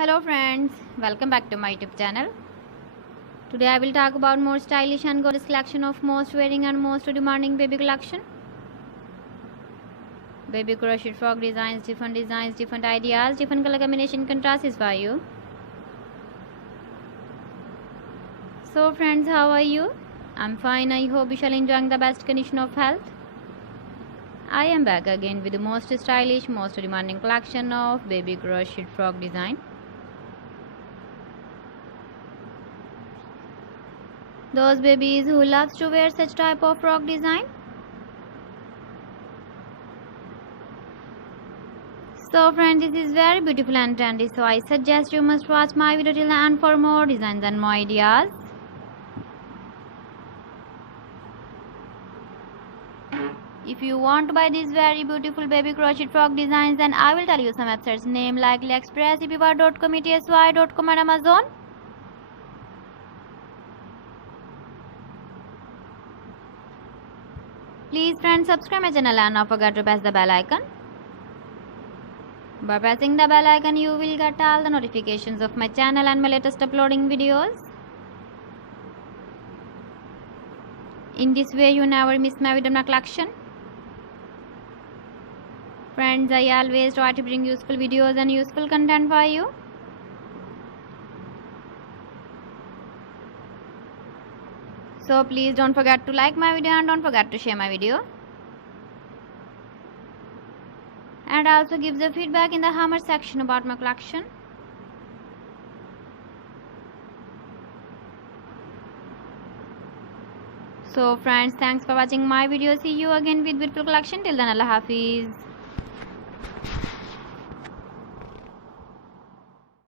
Hello friends, welcome back to my YouTube channel. Today I will talk about more stylish and gorgeous collection of most wearing and most demanding baby collection. Baby crochet frog designs, different ideas, different color combination contrasts for you. So friends, how are you? I'm fine. I hope you shall enjoying the best condition of health. I am back again with the most stylish, most demanding collection of baby crochet frog design. Those babies who loves to wear such type of frog design. So friends, this is very beautiful and trendy, so I suggest you must watch my video till the end for more designs and more ideas. If you want to buy these very beautiful baby crochet frog designs, then I will tell you some websites name like AliExpress, eBay.com, etsy.com and Amazon. Please friends, subscribe my channel and not forget to press the bell icon. By pressing the bell icon, you will get all the notifications of my channel and my latest uploading videos. In this way, you never miss my video collection. Friends, I always try to bring useful videos and useful content for you. So please don't forget to like my video and don't forget to share my video. And also give the feedback in the comment section about my collection. So friends, thanks for watching my video. See you again with beautiful collection. Till then, Allah Hafiz.